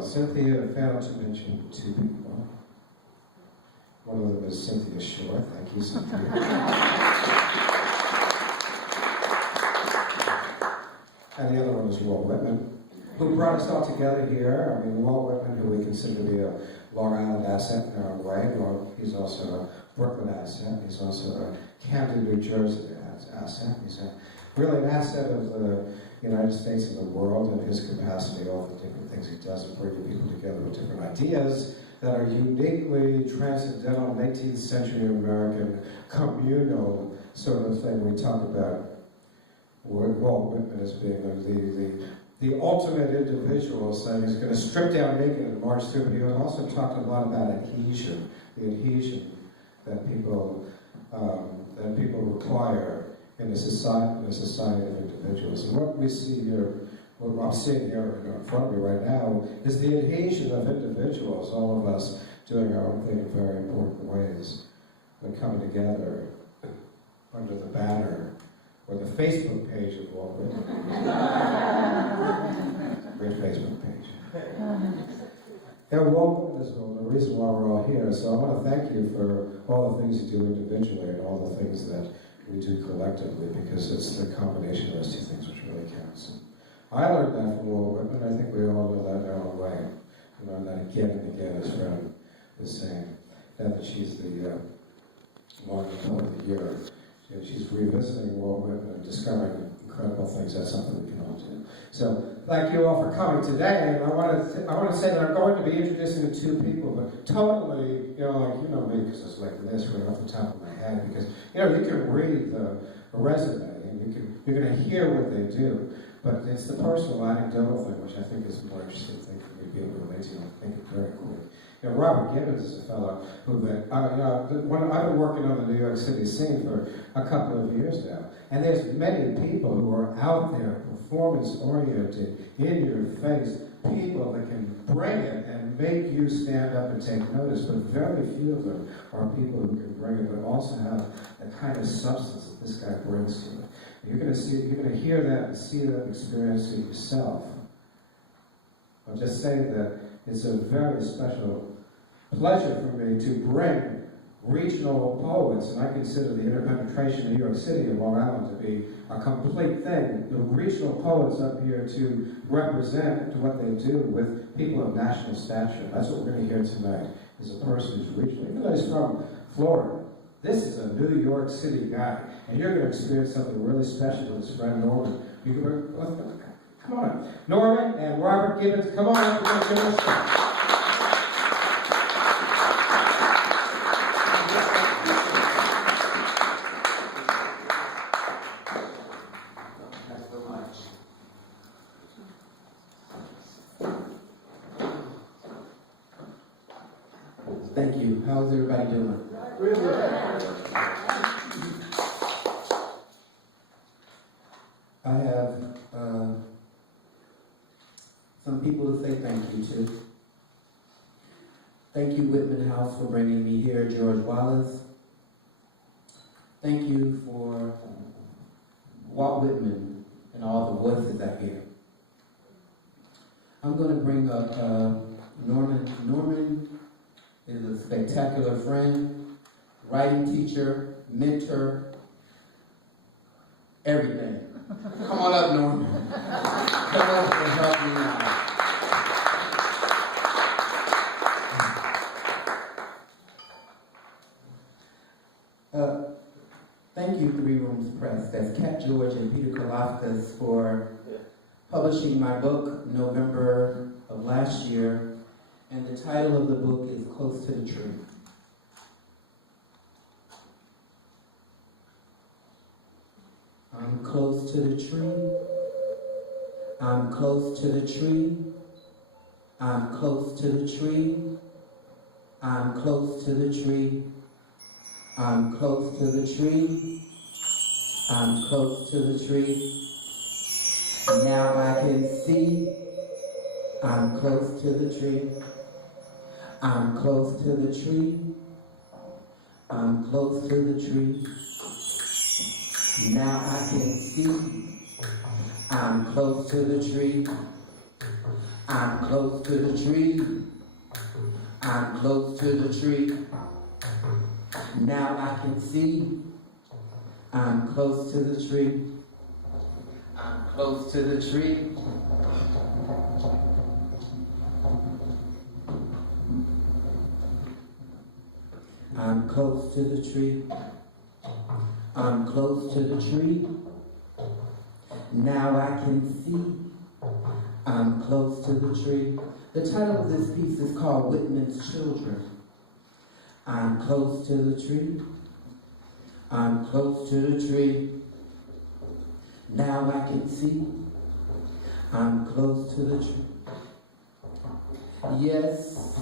detail. Cynthia failed to mention two people. One of them is Cynthia Shore. Thank you, Cynthia. And the other one is Walt Whitman, who brought us all together here. I mean, Walt Whitman, who we consider to be a Long Island asset in our way. Well, he's also a Brooklyn asset. He's also a Camden, New Jersey asset. He's really an asset of the United States and the world, and his capacity, all the different things he does, and bringing people together with different ideas that are uniquely transcendental 18th century American communal sort of thing. We talk about Walt Whitman as being the ultimate individual, saying he's going to strip down naked and march through. But he also talked a lot about adhesion, the adhesion that people require in a society of individuals. And what we see here, what I'm seeing here in front of me right now, is the adhesion of individuals, all of us doing our own thing in very important ways, and coming together under the banner or the Facebook page of Walt Whitman. Great Facebook page. Yeah, Walt Whitman is the reason why we're all here. So I want to thank you for all the things you do individually and all the things that we do collectively, because it's the combination of those two things which really counts. And I learned that from Walt Whitman. I think we all know that in our own way. We learned that again and again. His friend is saying that she's the Modern Poet of the Year. She's revisiting Walt Whitman and discovering incredible things. That's something we can all do. So thank you all for coming today. And I want to say that I'm going to be introducing the two people, but totally, me, because it's like this right off the top of my head. Because you can read a resume and you're going to hear what they do, but it's the personal anecdotal thing, which I think is a more interesting thing for me to be able to relate to. I think it's very cool. Robert Gibbons is a fellow who I've been working on the New York City scene for a couple of years now, and there's many people who are out there, performance-oriented, in your face, people that can bring it and make you stand up and take notice, but very few of them are people who can bring it, but also have the kind of substance that this guy brings to it. You're going to hear that and see that, experience it yourself. I'll just say that it's a very special pleasure for me to bring regional poets, and I consider the interpenetration of New York City and Long Island to be a complete thing. The regional poets up here to represent what they do with people of national stature. That's what we're going to hear tonight, is a person who's regional. Even though he's from Florida, this is a New York City guy, and you're going to experience something really special with his friend Norman. Come on up. Norman and Robert Gibbons, come on up. We're going to give us Thank you. How's everybody doing? Really good. I have some people to say thank you to. Thank you, Whitman House, for bringing me here. George Wallace. Thank you for Walt Whitman and all the voices I hear. I'm going to bring up Norman. Norman is a spectacular friend, writing teacher, mentor, everything. Come on up, Norman. Come up and help me out. Thank you, Three Rooms Press. That's Cat George and Peter Kalofkas for publishing my book November of last year. And the title of the book is Close to the Tree. I'm close to the tree. I'm close to the tree. I'm close to the tree. I'm close to the tree. I'm close to the tree. I'm close to the tree. Now I can see. I'm close to the tree. I'm close to the tree. I'm close to the tree. Now I can see. I'm close to the tree. I'm close to the tree. I'm close to the tree. Now I can see. I'm close to the tree. I'm close to the tree. I'm close to the tree. I'm close to the tree. Now I can see. I'm close to the tree. The title of this piece is called Whitman's Children. I'm close to the tree. I'm close to the tree. Now I can see. I'm close to the tree. Yes,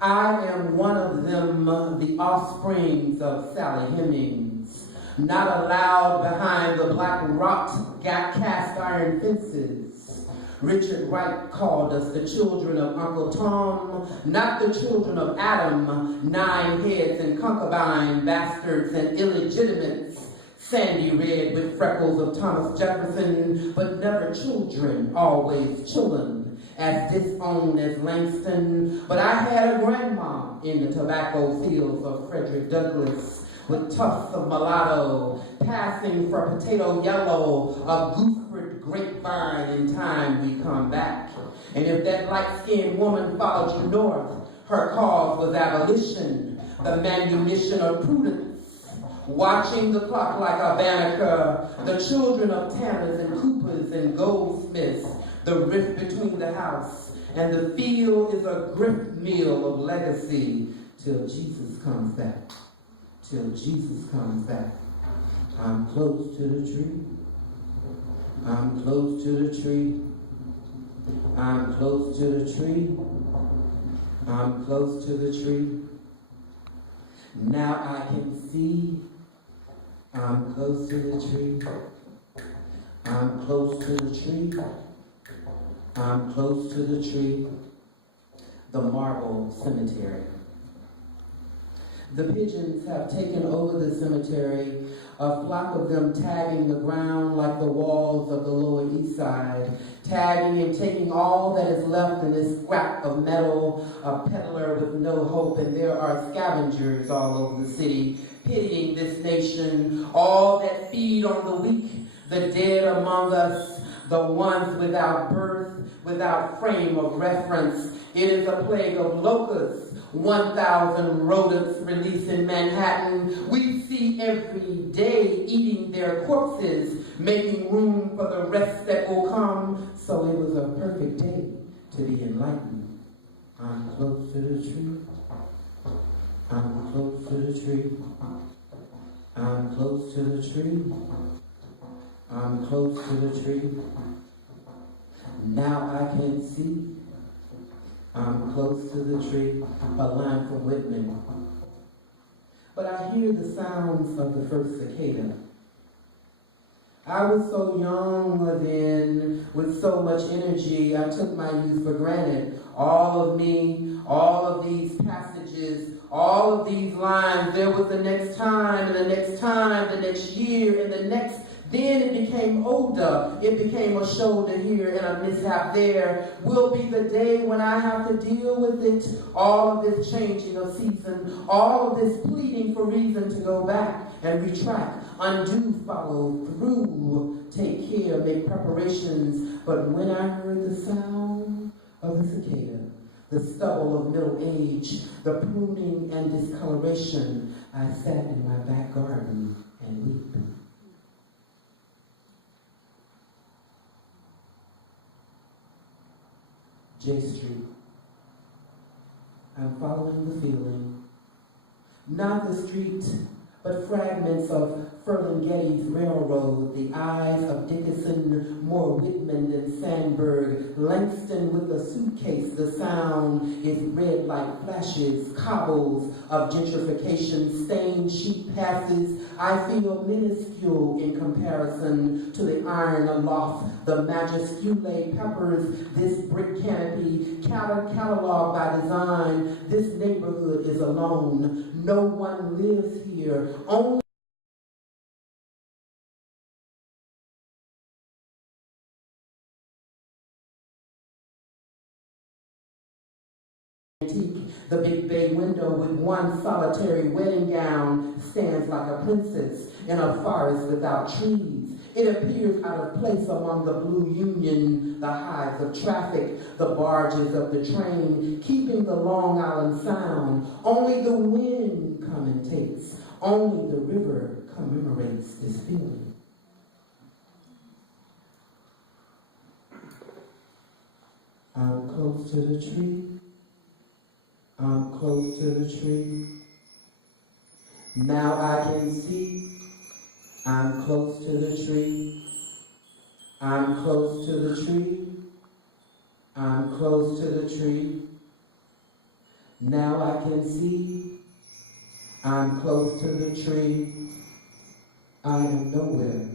I am one of them, the offsprings of Sally Hemings, not allowed behind the black wrought cast iron fences. Richard Wright called us the children of Uncle Tom, not the children of Adam, 9 heads and concubine, bastards and illegitimates, sandy red with freckles of Thomas Jefferson, but never children, always chillin', as disowned as Langston. But I had a grandma in the tobacco fields of Frederick Douglass, with tufts of mulatto, passing for potato yellow, a goofed grapevine in time we come back. And if that light-skinned woman followed you north, her cause was abolition, the manumission of prudence, watching the clock like a banneker, the children of Tanners and Coopers and goldsmiths, the rift between the house and the field is a grist mill of legacy till Jesus comes back. Till Jesus comes back. I'm close to the tree. I'm close to the tree. I'm close to the tree. I'm close to the tree. Now I can see. I'm close to the tree. I'm close to the tree. I'm close to the tree. The marble cemetery. The pigeons have taken over the cemetery, a flock of them tagging the ground like the walls of the Lower East Side, tagging and taking all that is left in this scrap of metal, a peddler with no hope, and there are scavengers all over the city, pitying this nation, all that feed on the weak, the dead among us, the ones without birth, without frame of reference. It is a plague of locusts, 1,000 rodents released in Manhattan. We see every day eating their corpses, making room for the rest that will come. So it was a perfect day to be enlightened. I'm close to the tree. I'm close to the tree. I'm close to the tree. I'm close to the tree. Now I can see. I'm close to the tree. A line from Whitman. But I hear the sounds of the first cicada. I was so young then, with so much energy, I took my youth for granted. All of me, all of these passages, all of these lines, there was the next time, and the next time, the next year, and the next. Then it became older. It became a shoulder here and a mishap there. Will be the day when I have to deal with it. All of this changing of season. All of this pleading for reason to go back and retract. Undo, follow through. Take care, make preparations. But when I heard the sound of the cicada, the stubble of middle age, the pruning and discoloration, I sat in my back garden and wept. J Street. I'm following the feeling. Not the street, but fragments of Ferlinghetti's railroad, the eyes of Dickinson, more Whitman than Sandburg, Langston with a suitcase, the sound is red like flashes, cobbles of gentrification, stained sheet passes. I feel minuscule in comparison to the iron aloft, the majuscule peppers, this brick canopy, catalog by design. This neighborhood is alone. No one lives here. Only The big bay window with one solitary wedding gown stands like a princess in a forest without trees. It appears out of place among the blue Union, the hives of traffic, the barges of the train, keeping the Long Island Sound. Only the wind commentates, only the river commemorates this feeling. I'm close to the tree. I'm close to the tree. Now I can see. I'm close to the tree. I'm close to the tree. I'm close to the tree. Now I can see. I'm close to the tree. I am nowhere.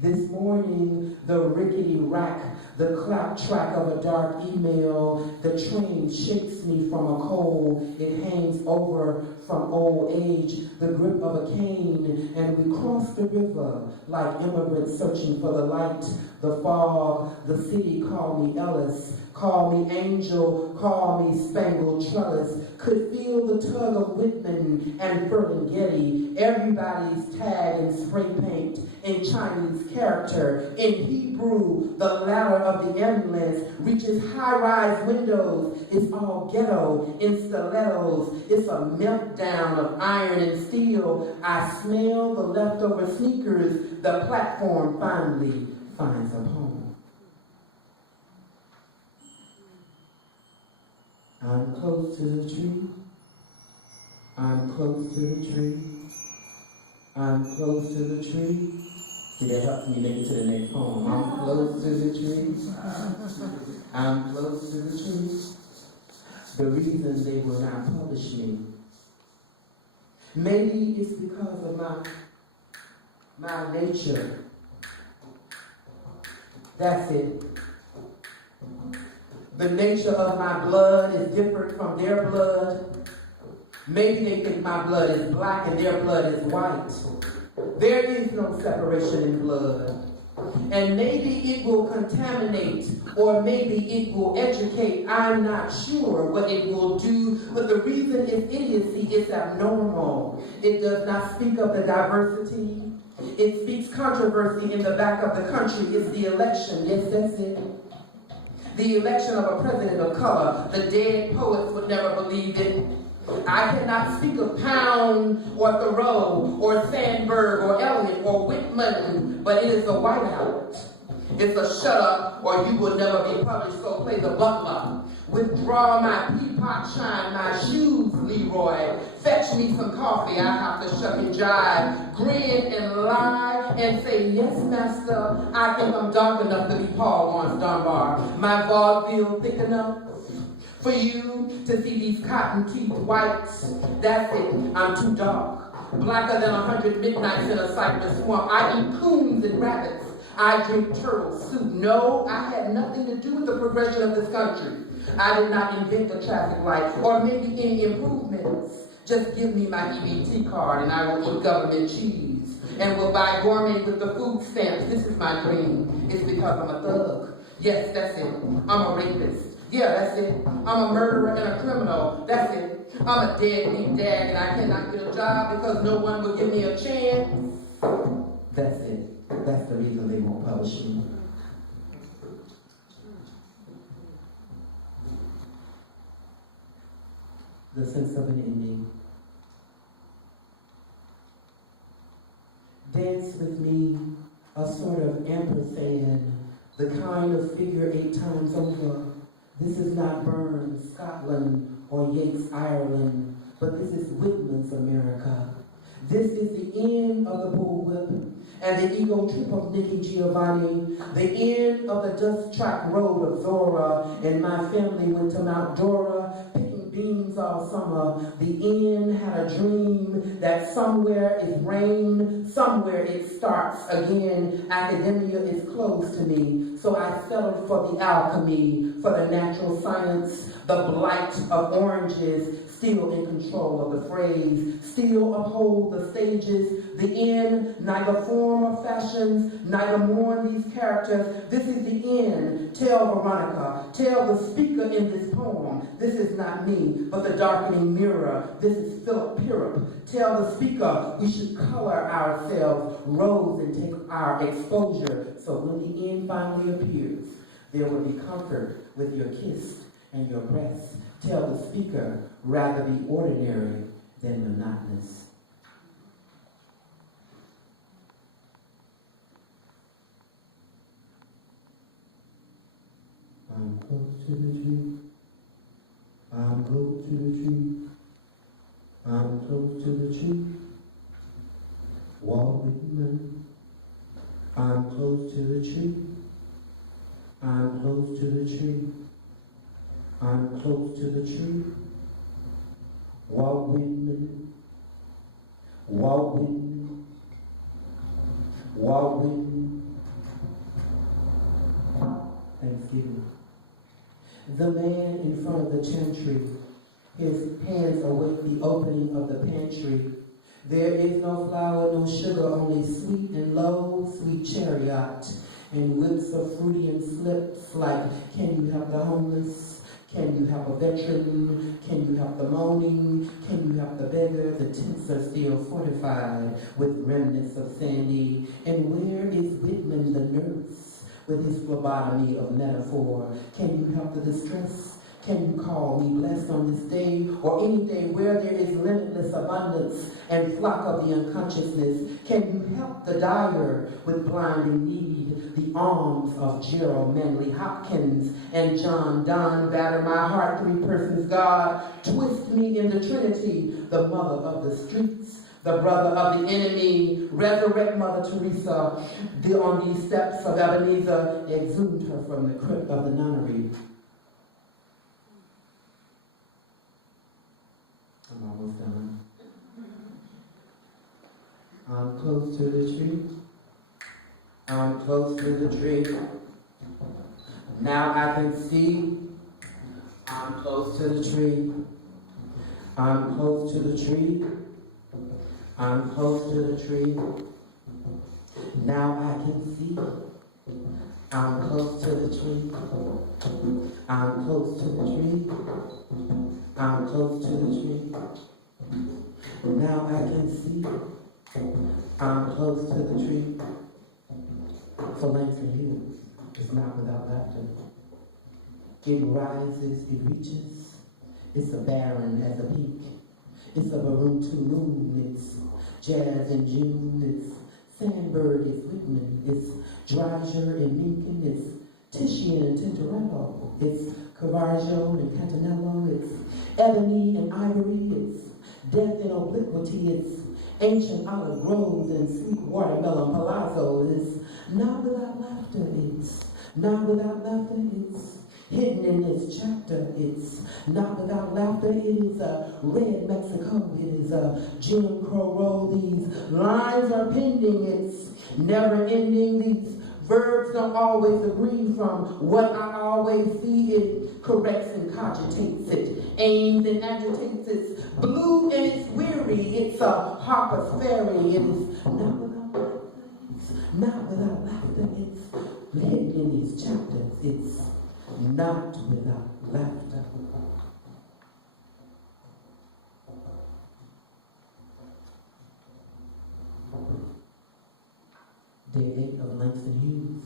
This morning, the rickety rack, the clap track of a dark email, the train shakes me from a cold. It hangs over from old age, the grip of a cane, and we cross the river like immigrants searching for the light, the fog, the city. Call me Ellis, call me Angel, call me Spangled Trellis. Could feel the tug of Whitman and Ferlinghetti, everybody's tag in spray paint, in Chinese character, in Hebrew, the ladder of the ambulance reaches high-rise windows. It's all ghetto in stilettos. It's a meltdown of iron and steel. I smell the leftover sneakers. The platform finally finds a home. I'm close to the tree. I'm close to the tree. I'm close to the tree. See, that helps me make it to the next poem. I'm close to the tree. I'm close to the tree. The reason they will not publish me, maybe it's because of my nature. That's it. The nature of my blood is different from their blood. Maybe they think my blood is black and their blood is white. There is no separation in blood. And maybe it will contaminate, or maybe it will educate. I'm not sure what it will do, but the reason it's idiocy is abnormal. It does not speak of the diversity. It speaks controversy in the back of the country. It's the election. Yes, that's it. The election of a president of color. The dead poets would never believe it. I cannot speak of Pound or Thoreau or Sandberg or Eliot or Whitman, but it is a whiteout. It's a shut up or you will never be published, so play the butler. Withdraw my peapot shine, my shoes, Leroy. Fetch me some coffee, I have to shuck and jive. Grin and lie and say, yes, master, I think I'm dark enough to be Paul Laurence Dunbar. My vaudeville thick enough for you to see these cotton teeth whites. That's it, I'm too dark. Blacker than 100 midnights in a cypress swamp. I eat coons and rabbits. I drink turtle soup. No, I had nothing to do with the progression of this country. I did not invent the traffic light or maybe any improvements. Just give me my EBT card and I will eat government cheese and will buy gourmet with the food stamps. This is my dream. It's because I'm a thug. Yes, that's it. I'm a rapist. Yeah, that's it. I'm a murderer and a criminal. That's it. I'm a deadbeat dad and I cannot get a job because no one will give me a chance. That's it. That's the reason they won't publish me. The sense of an ending. Dance with me, a sort of ampersand, the kind of figure 8 times over. This is not Burns, Scotland, or Yeats, Ireland, but this is Whitman's America. This is the end of the bullwhip and the ego trip of Nikki Giovanni, the end of the dust track road of Zora, and my family went to Mount Dora, picking beans all summer. The end had a dream that somewhere is rain, somewhere it starts again. Academia is closed to me, so I settled for the alchemy, for the natural science, the blight of oranges, still in control of the phrase, still uphold the stages, the end, neither form or fashions, neither mourn these characters. This is the end. Tell Veronica, tell the speaker in this poem, this is not me, but the darkening mirror. This is Philip Pirrup. Tell the speaker we should color ourselves rose and take our exposure, so when the end finally appears, there will be comfort with your kiss and your breath. Tell the speaker, rather be ordinary than monotonous. I'm close to the tree. I'm close to the tree. I'm close to the tree. Whitman. I'm close to the tree. I'm close to the tree. I'm close to the tree. Whitman. Whitman. Whitman. Thanksgiving. The man in front of the chantry, his hands await the opening of the pantry. There is no flour, no sugar, only sweet and low, sweet chariot, and whips of Freudian slips like, can you have the homeless? Can you have a veteran? Can you have the moaning? Can you have the beggar? The tents are still fortified with remnants of Sandy. And where is Whitman the nurse with his phlebotomy of metaphor? Can you help the distress? Can you call me blessed on this day or any day where there is limitless abundance and flock of the unconsciousness? Can you help the dire with blinding need? The arms of Gerald Manley Hopkins and John Donne batter my heart, three persons God. Twist me in the Trinity, the mother of the streets, the brother of the enemy. Resurrect Mother Teresa on these steps of Ebenezer. Exhumed her from the crypt of the nunnery. I'm almost done. I'm close to the tree. I'm close to the tree. Now I can see. I'm close to the tree. I'm close to the tree. I'm close to the tree. Now I can see. I'm close to the tree. I'm close to the tree. I'm close to the tree. Now I can see. I'm close to the tree. So Langston Hughes is not without laughter. It rises, it reaches. It's a barren as a peak. It's a maroon to moon. It's jazz in June. It's Sandberg, it's Whitman. It's Dreiser and Mencken. It's Titian and Tintoretto. It's Caravaggio and Cantanello. It's ebony and ivory. It's death and obliquity. It's ancient olive groves and sweet watermelon palazzo. It's not without laughter. It's not without laughter. It's hidden in this chapter. It's not without laughter. It is a red Mexico. It is a Jim Crow roll. These lines are pending. It's never ending. These verbs don't always agree. From what I always see, it corrects and cogitates. It aims and agitates. It's blue and it's weary. It's a Harper's Ferry. It is not without laughter. It's not without laughter. It's hidden in these chapters. It's not without laughter. Day 8 of Langston Hughes.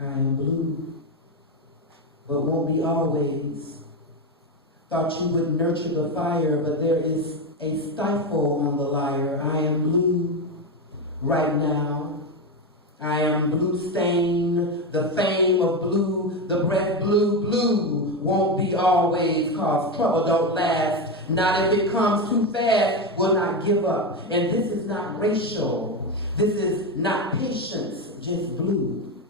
I am blue, but won't be always. Thought you would nurture the fire, but there is a stifle on the lyre. I am blue right now. I am blue stain, the fame of blue, the breath blue, blue won't be always, cause trouble don't last. Not if it comes too fast, will not give up. And this is not racial. This is not patience, just blue.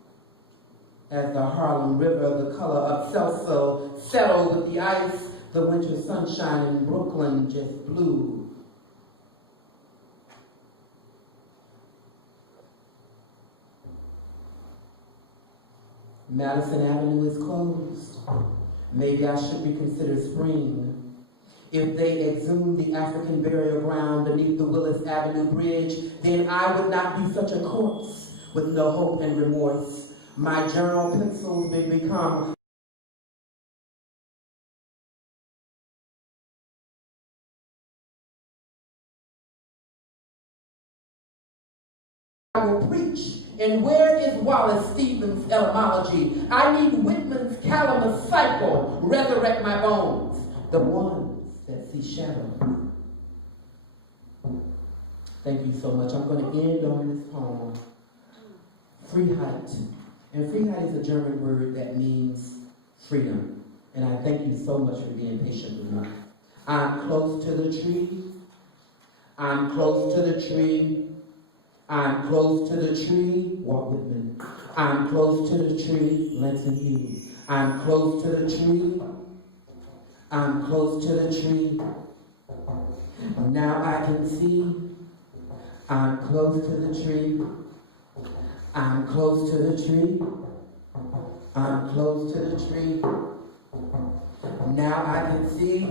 As the Harlem River, the color of Celso, settled with the ice, the winter sunshine in Brooklyn, just blue. Madison Avenue is closed. Maybe I should reconsider spring. If they exhumed the African burial ground beneath the Willis Avenue Bridge, then I would not be such a corpse with no hope and remorse. My journal pencils may become I will preach. And where is Wallace Stevens' etymology? I need Whitman's calamus cycle, resurrect my bones, the ones that see shadows. Thank you so much. I'm going to end on this poem, Freiheit. And Freiheit is a German word that means freedom. And I thank you so much for being patient with me. I'm close to the tree. I'm close to the tree. I'm close to the tree, Walt Whitman. I'm close to the tree, Langston Hughes. I'm close to the tree. I'm close to the tree. Now I can see. I'm close to the tree. I'm close to the tree. I'm close to the tree. Now I can see.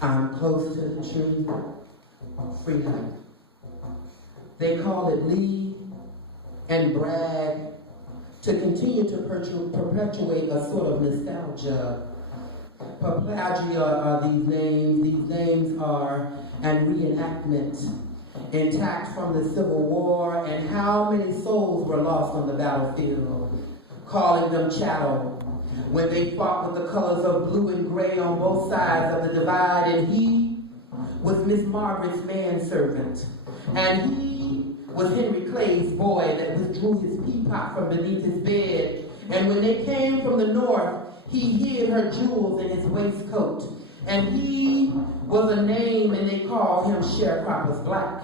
I'm close to the tree. Freedom. They call it lead and brag to continue to perpetuate a sort of nostalgia. Perplagia are these names. These names are an reenactment intact from the Civil War and how many souls were lost on the battlefield, calling them chattel when they fought with the colors of blue and gray on both sides of the divide, and he was Miss Margaret's manservant, and he was Henry Clay's boy that withdrew his peapot from beneath his bed, and when they came from the north, he hid her jewels in his waistcoat, and he was a name, and they called him Sharecropper's Black.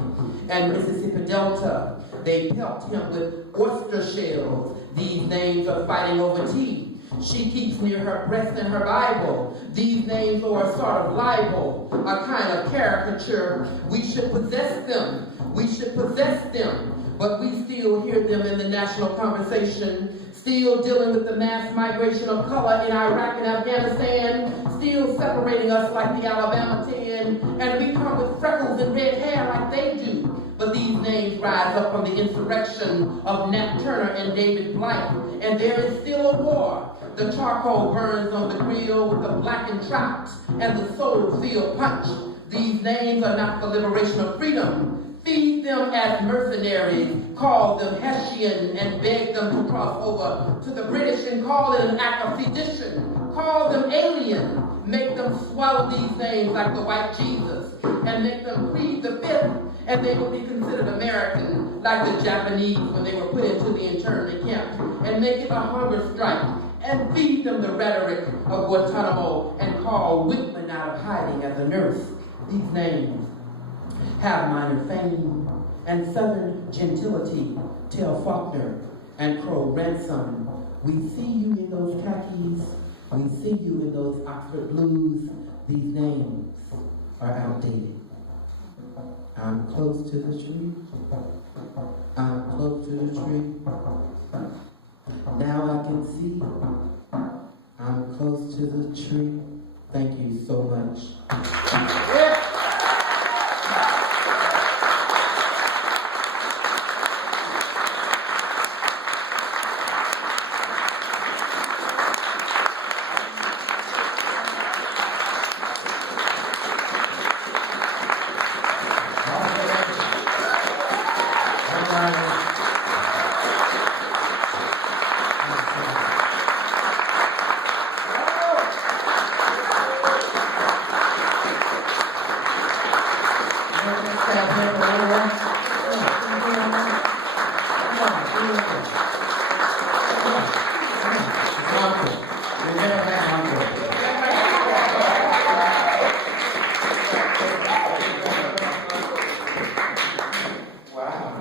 And Mississippi Delta, they pelt him with oyster shells. These names are fighting over tea. She keeps near her breast in her Bible. These names are a sort of libel, a kind of caricature. We should possess them. We should possess them. But we still hear them in the national conversation, still dealing with the mass migration of color in Iraq and Afghanistan, still separating us like the Alabama 10, and we come with freckles and red hair like they do. But these names rise up from the insurrection of Nat Turner and David Blight, and there is still a war. The charcoal burns on the grill with the blackened trout and the soul-filled punch. These names are not for liberation of freedom. Feed them as mercenaries, call them Hessian, and beg them to cross over to the British and call it an act of sedition. Call them alien, make them swallow these names like the white Jesus, and make them plead the fifth, and they will be considered American, like the Japanese when they were put into the internment camp, and make it a hunger strike, and feed them the rhetoric of Guantanamo, and call Whitman out of hiding as a nurse. These names have minor fame and southern gentility. Tell Faulkner and Crow Ransom, we see you in those khakis, we see you in those Oxford blues. These names are outdated. I'm close to the tree. I'm close to the tree. Now I can see. I'm close to the tree. Thank you so much. Yeah.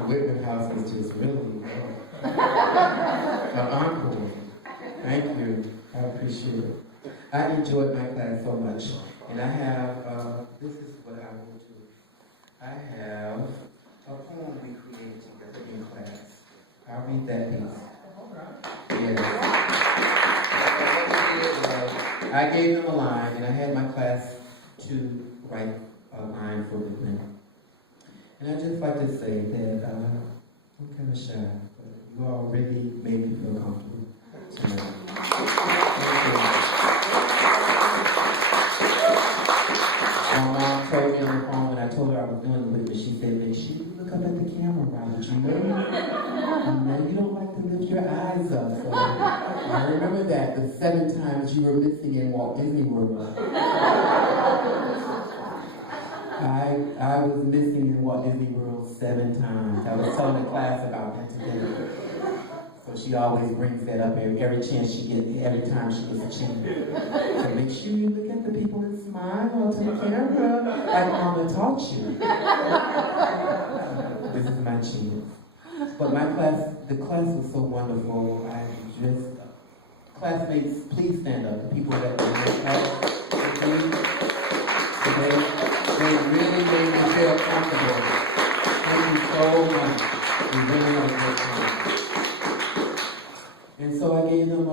Whitman House is just really an encore. Thank you. I appreciate it. I enjoyed my class so much. And I have, this is what I will do. I have a poem we created together in class. I'll read that piece. Yes. What we did was, I gave them a line, and I had my class to write a line for Whitman. And I'd just like to say that I'm kind of shy, but you all really made me feel comfortable tonight. My mom told me on the phone when I told her I was doing the Whitman, she said, make sure you look up at the camera, Robert. You know you don't like to lift your eyes up. So I remember that the 7 times you were missing in Walt Disney World. I was missing in Walt Disney World 7 times. I was telling the class about that today. So she always brings that up every chance she gets, every time she gets a chance. So make sure you look at the people and smile to the camera like Mama taught you. This is my chance. But the class was so wonderful. Classmates, please stand up. The people that were in this class with me today, they really made me feel comfortable. Thank you so much. We really had a good time. And so I gave them a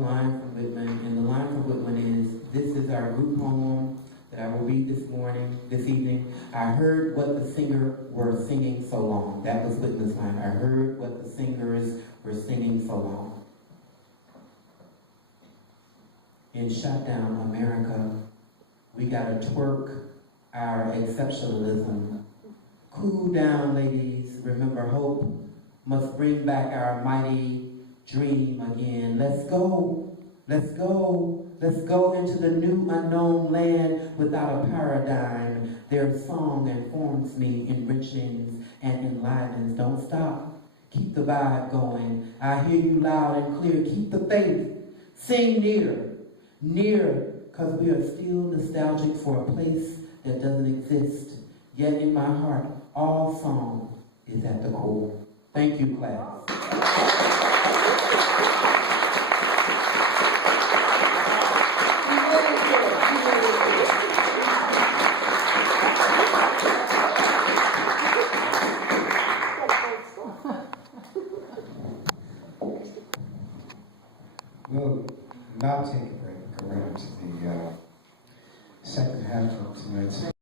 line from Whitman, and the line from Whitman is, this is our group poem that I will read this evening. I heard what the singers were singing so long. That was Whitman's line. I heard what the singers were singing so long. In Shutdown America, we gotta twerk our exceptionalism. Cool down, ladies. Remember, hope must bring back our mighty dream again. Let's go. Let's go. Let's go into the new unknown land without a paradigm. Their song informs me, enriches and enlivens. Don't stop. Keep the vibe going. I hear you loud and clear. Keep the faith. Sing near, because we are still nostalgic for a place that doesn't exist. Yet in my heart, all song is at the core. Thank you, class. We'll now take a break, go right into the second half of tonight's